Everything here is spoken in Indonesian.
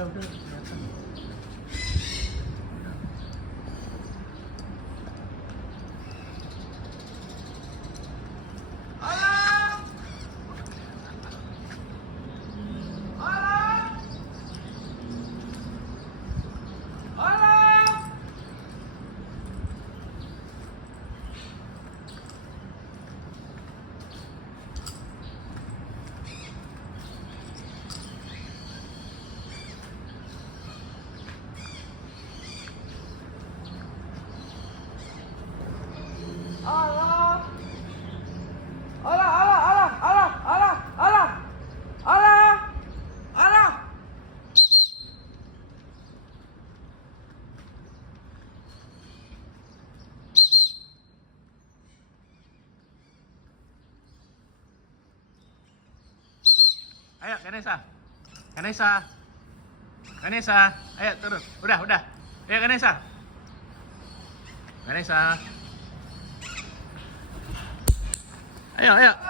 Udah kelihatan. Alah. Alah, alah, alah, alah, alah, alah. Alah. Alah. Ayo, Ganesha. Ganesha. Ganesha. Ayo turun. Udah. Ayo Ganesha. Ganesha. Ayo.